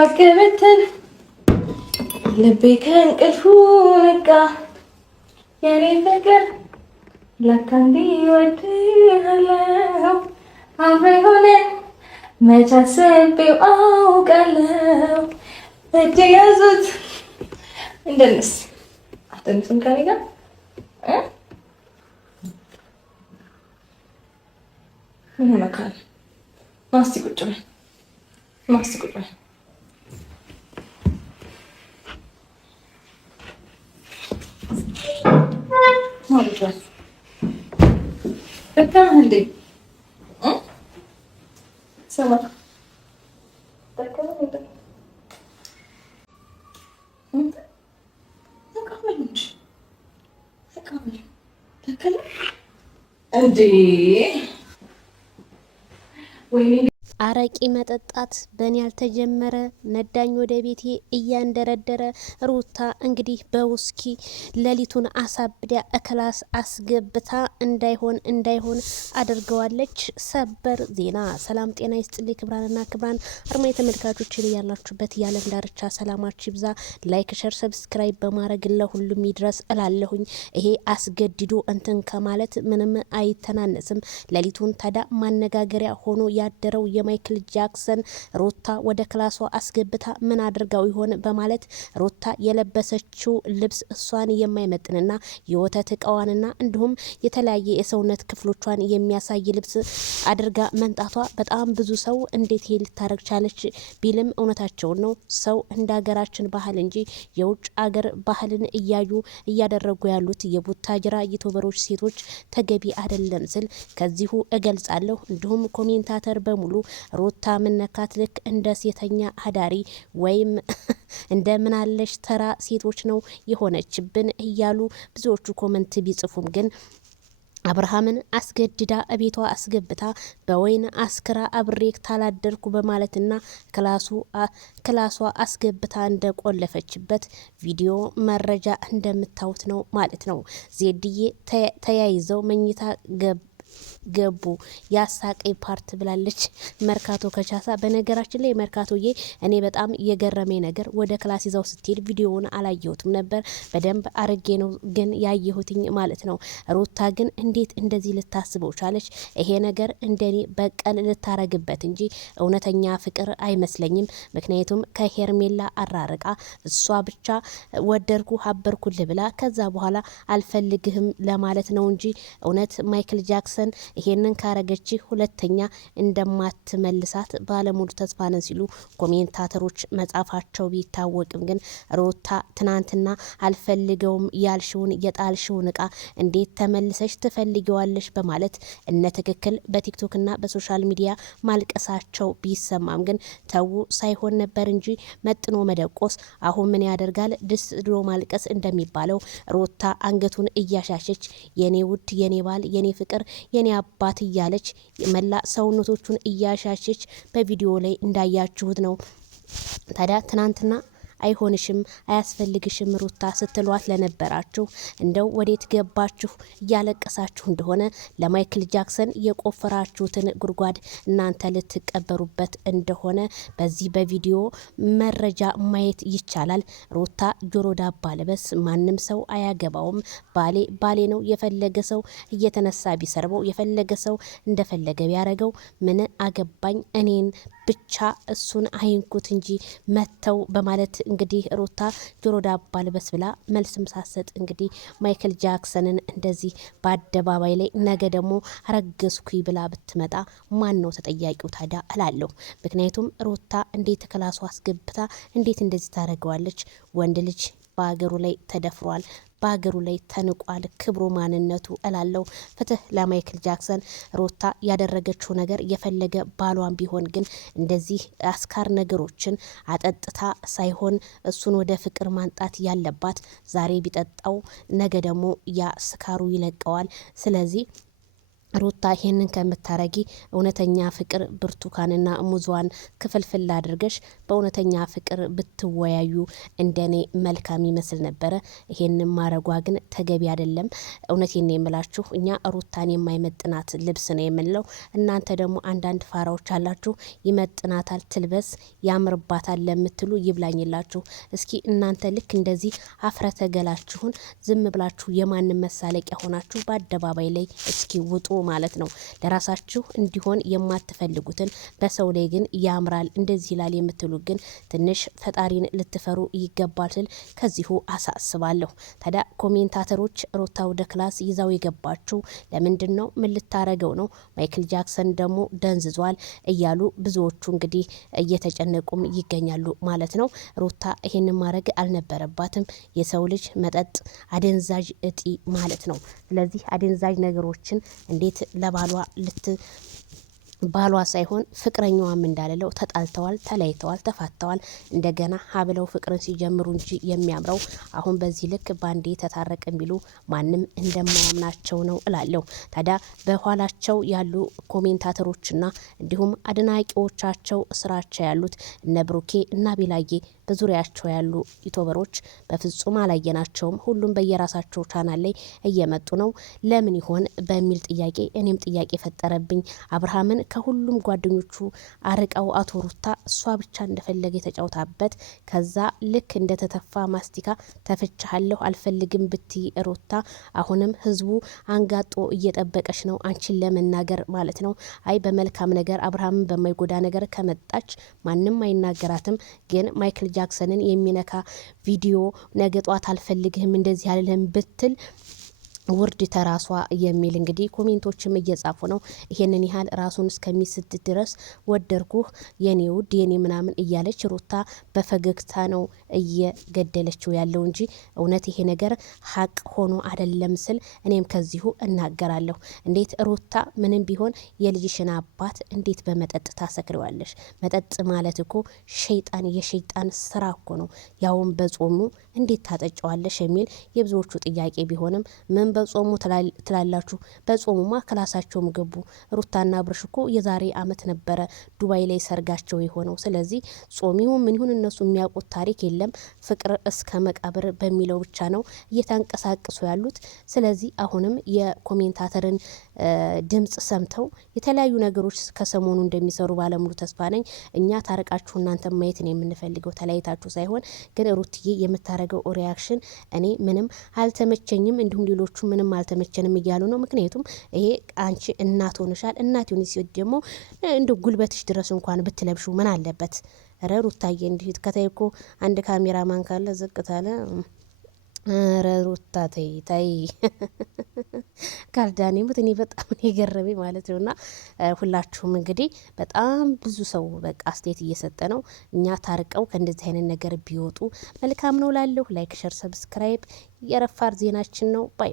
ራቅ ብትል ልቤ ከእንቅልፉ ነቃ የኔ ፍቅር ለካ እንዲህ እወድሃለሁ አብረን ሆነን መች አስቤው አውቃለሁ እጅ ያዙት እንደነስ አትንሱም ከኔ ጋር ምን መካል ማስቲ ቁጭ በል ማስቲ ቁጭ በል ማለት ደካማ እንዴ ሰማ ደካማ እንዴ እንዴ ወይኔ አረቂ መጠጣት በእኔ ያልተጀመረ ነዳኝ ወደ ቤቴ እያንደረደረ ሩታ እንግዲህ በውስኪ ሌሊቱን አሳብዳ ክላስ አስገብታ እንዳይሆን አድርገዋለች። ሰበር ዜና። ሰላም ጤና ይስጥልኝ ክብራንና ክብራን አርማይ ተመልካቾችን ያላችሁበት የዓለም ዳርቻ ሰላማችሁ ይብዛ። ላይክ ሸር ሰብስክራይብ በማድረግ ለሁሉም ይድረስ እላለሁኝ። ይሄ አስገድዶ እንትን ከማለት ምንም አይተናነስም። ሌሊቱን ታዳ ማነጋገሪያ ሆኖ ያደረው ማይክል ጃክሰን ሩታ ወደ ክላሷ አስገብታ ምን አድርጋው ይሆን በማለት ሩታ የለበሰችው ልብስ እሷን የማይመጥንና የወተት እቃዋንና እንዲሁም የተለያየ የሰውነት ክፍሎቿን የሚያሳይ ልብስ አድርጋ መንጣቷ በጣም ብዙ ሰው እንዴት ይሄ ልታረግ ቻለች ቢልም እውነታቸውን ነው። ሰው እንደ ሀገራችን ባህል እንጂ የውጭ ሀገር ባህልን እያዩ እያደረጉ ያሉት የቡታጅራ ዩቲዩበሮች ሴቶች ተገቢ አይደለም ስል ከዚሁ እገልጻለሁ። እንዲሁም ኮሜንታተር በሙሉ ሩታ ምነካት ልክ እንደ ሴተኛ አዳሪ ወይም እንደ ምናለሽ ተራ ሴቶች ነው የሆነችብን እያሉ ብዙዎቹ ኮመንት ቢጽፉም ግን አብርሃምን አስገድዳ እቤቷ አስገብታ በወይን አስክራ አብሬክ ታላደርኩ በማለትና ክላሷ አስገብታ እንደቆለፈችበት ቪዲዮ መረጃ እንደምታዩት ነው ማለት ነው። ዜድዬ ተያይዘው መኝታ ገቡ ያሳቀኝ ፓርት ብላለች መርካቶ ከቻሳ። በነገራችን ላይ መርካቶዬ እኔ በጣም የገረመኝ ነገር ወደ ክላስ ይዛው ስትሄድ ቪዲዮውን አላየሁትም ነበር፣ በደንብ አርጌ ነው ግን ያየሁትኝ ማለት ነው። ሩታ ግን እንዴት እንደዚህ ልታስበው ቻለች? ይሄ ነገር እንደኔ በቀል ልታረግበት እንጂ እውነተኛ ፍቅር አይመስለኝም። ምክንያቱም ከሄርሜላ አራርቃ እሷ ብቻ ወደርኩ ሀበርኩል ብላ ከዛ በኋላ አልፈልግህም ለማለት ነው እንጂ እውነት ማይክል ጃክሰን ይሄንን ካረገች ሁለተኛ እንደማትመልሳት ባለሙሉ ተስፋ ነን ሲሉ ኮሜንታተሮች መጻፋቸው ቢታወቅም ግን ሩታ ትናንትና አልፈልገውም ያልሽውን የጣልሽውን እቃ እንዴት ተመልሰሽ ትፈልጊዋለሽ በማለት እነ ትክክል በቲክቶክና በሶሻል ሚዲያ ማልቀሳቸው ቢሰማም ግን ተው ሳይሆን ነበር እንጂ መጥኖ መደቆስ አሁን ምን ያደርጋል ድስ ድሮ ማልቀስ እንደሚባለው ሩታ አንገቱን እያሻሸች የኔ ውድ የኔ ባል የኔ ፍቅር የኔ አባት እያለች መላ ሰውነቶቹን እያሻሸች በቪዲዮ ላይ እንዳያችሁት ነው። ታዲያ ትናንትና አይሆንሽም አያስፈልግሽም ሩታ ስትሏት ለነበራችሁ እንደው ወዴት ገባችሁ እያለቀሳችሁ እንደሆነ ለማይክል ጃክሰን የቆፈራችሁትን ጉድጓድ እናንተ ልትቀበሩበት እንደሆነ በዚህ በቪዲዮ መረጃ ማየት ይቻላል። ሩታ ጆሮ ዳባ ልበስ፣ ማንም ሰው አያገባውም። ባሌ ነው። የፈለገ ሰው እየተነሳ ቢሰርበው፣ የፈለገ ሰው እንደፈለገ ቢያረገው ምን አገባኝ እኔን ብቻ እሱን አይንኩት እንጂ መተው በማለት እንግዲህ ሩታ ጆሮ ዳባ ልበስ ብላ መልስም ሳሰጥ እንግዲህ ማይክል ጃክሰንን እንደዚህ በአደባባይ ላይ ነገ ደግሞ አረገዝኩኝ ብላ ብትመጣ ማን ነው ተጠያቂው ታዲያ እላለሁ። ምክንያቱም ሩታ እንዴት ክላሷ አስገብታ እንዴት እንደዚህ ታደርገዋለች? ወንድ ልጅ በሀገሩ ላይ ተደፍሯል፣ በሀገሩ ላይ ተንቋል፣ ክብሩ ማንነቱ እላለሁ። ፍትህ ለማይክል ጃክሰን። ሩታ ያደረገችው ነገር የፈለገ ባሏን ቢሆን ግን እንደዚህ አስካር ነገሮችን አጠጥታ ሳይሆን እሱን ወደ ፍቅር ማንጣት ያለባት። ዛሬ ቢጠጣው ነገ ደግሞ ያ ስካሩ ይለቀዋል። ስለዚህ ሩታ ይሄንን ከምታረጊ እውነተኛ ፍቅር ብርቱካንና ሙዟን ክፍልፍል አድርገሽ በእውነተኛ ፍቅር ብትወያዩ እንደኔ መልካም ይመስል ነበረ። ይሄንን ማረጓ ግን ተገቢ አይደለም። እውነቴን የምላችሁ እኛ ሩታን የማይመጥናት ልብስ ነው የምንለው። እናንተ ደግሞ አንዳንድ ፋራዎች አላችሁ ይመጥናታል፣ ትልበስ፣ ያምርባታል ለምትሉ ይብላኝላችሁ። እስኪ እናንተ ልክ እንደዚህ አፍረተ ገላችሁን ዝም ብላችሁ የማንም መሳለቂያ ሆናችሁ በአደባባይ ላይ እስኪ ውጡ ማለት ነው። ለራሳችሁ እንዲሆን የማትፈልጉትን በሰው ላይ ግን ያምራል እንደዚህ ይላል የምትሉ ግን ትንሽ ፈጣሪን ልትፈሩ ይገባል ስል ከዚሁ አሳስባለሁ። ታዲያ ኮሜንታተሮች ሩታ ወደ ክላስ ይዛው የገባችው ለምንድን ነው? ምን ልታረገው ነው? ማይክል ጃክሰን ደግሞ ደንዝዟል እያሉ ብዙዎቹ እንግዲህ እየተጨነቁም ይገኛሉ ማለት ነው። ሩታ ይሄንን ማድረግ አልነበረባትም። የሰው ልጅ መጠጥ አደንዛዥ እጢ ማለት ነው። ስለዚህ አደንዛዥ ነገሮችን እንዴት ለባሏ ባሏ ሳይሆን ፍቅረኛዋም እንዳለለው ተጣልተዋል፣ ተለያይተዋል፣ ተፋተዋል። እንደገና ሀብለው ፍቅርን ሲጀምሩ እንጂ የሚያምረው አሁን በዚህ ልክ ባንዴ ተታረቅ የሚሉ ማንም እንደማያምናቸው ነው እላለሁ። ታዲያ በኋላቸው ያሉ ኮሜንታተሮችና እንዲሁም አድናቂዎቻቸው ስራቸው ያሉት እነ ብሩኬ እና ቤላዬ በዙሪያቸው ያሉ ዩቱበሮች በፍጹም አላየናቸውም። ሁሉም በየራሳቸው ቻናል ላይ እየመጡ ነው። ለምን ይሆን በሚል ጥያቄ እኔም ጥያቄ ፈጠረብኝ። አብርሃምን ከሁሉም ጓደኞቹ አርቀው አቶ ሩታ እሷ ብቻ እንደፈለገ የተጫውታበት ከዛ ልክ እንደተተፋ ማስቲካ ተፍቻለሁ አልፈልግም ብትይ ሩታ አሁንም ህዝቡ አንጋጦ እየጠበቀች ነው አንቺን ለመናገር ማለት ነው። አይ በመልካም ነገር አብርሃምን በማይጎዳ ነገር ከመጣች ማንም አይናገራትም። ግን ማይክል ጃክሰንን የሚነካ ቪዲዮ ነገ ጧት አልፈልግህም እንደዚህ ያልልህም ብትል ውርድ ተራሷ የሚል እንግዲህ ኮሜንቶችም እየጻፉ ነው። ይሄንን ያህል ራሱን እስከሚስት ድረስ ወደርኩህ የኔ ውድ የኔ ምናምን እያለች ሩታ በፈገግታ ነው እየገደለችው ያለው እንጂ እውነት ይሄ ነገር ሀቅ ሆኖ አይደለም ስል እኔም ከዚሁ እናገራለሁ። እንዴት ሩታ ምንም ቢሆን የልጅሽን አባት እንዴት በመጠጥ ታሰክሪዋለሽ? መጠጥ ማለት እኮ ሸይጣን የሸይጣን ስራ እኮ ነው። ያውም በጾሙ እንዴት ታጠጫዋለሽ የሚል የብዙዎቹ ጥያቄ ቢሆንም ምን በጾሙ ትላላችሁ? በጾሙማ ክላሳቸውም ገቡ። ሩታና አብርሽ እኮ የዛሬ አመት ነበረ ዱባይ ላይ ሰርጋቸው የሆነው። ስለዚህ ጾሚው ምን ይሁን እነሱ የሚያውቁት ታሪክ የለም። ፍቅር እስከ መቃብር በሚለው ብቻ ነው እየተንቀሳቀሱ ያሉት። ስለዚህ አሁንም የኮሜንታተርን ድምጽ ሰምተው የተለያዩ ነገሮች ከሰሞኑ እንደሚሰሩ ባለሙሉ ተስፋ ነኝ። እኛ ታረቃችሁ እናንተ ማየት ነው የምንፈልገው፣ ተለያይታችሁ ሳይሆን። ግን ሩትዬ የምታረገው ሪያክሽን እኔ ምንም አልተመቸኝም። እንዲሁም ሌሎቹ ምንም አልተመቸንም እያሉ ነው። ምክንያቱም ይሄ አንቺ እናት ሆነሻል። እናት ሆነ ሲወድ ደግሞ እንደ ጉልበትሽ ድረስ እንኳን ብትለብሹ ምን አለበት? ረ ሩታዬ እንዲህ ከተይኮ አንድ ካሜራማን ካለ ዝቅታለ ረ ሩታ ተይ ተይ ካልዳኔ ሙት እኔ በጣም የገረመኝ ማለት ነው። እና ሁላችሁም እንግዲህ በጣም ብዙ ሰው በቃ አስተያየት እየሰጠ ነው። እኛ ታርቀው ከእንደዚህ አይነት ነገር ቢወጡ መልካም ነው ላለሁ። ላይክ፣ ሸር፣ ሰብስክራይብ የረፋር ዜናችን ነው ባይ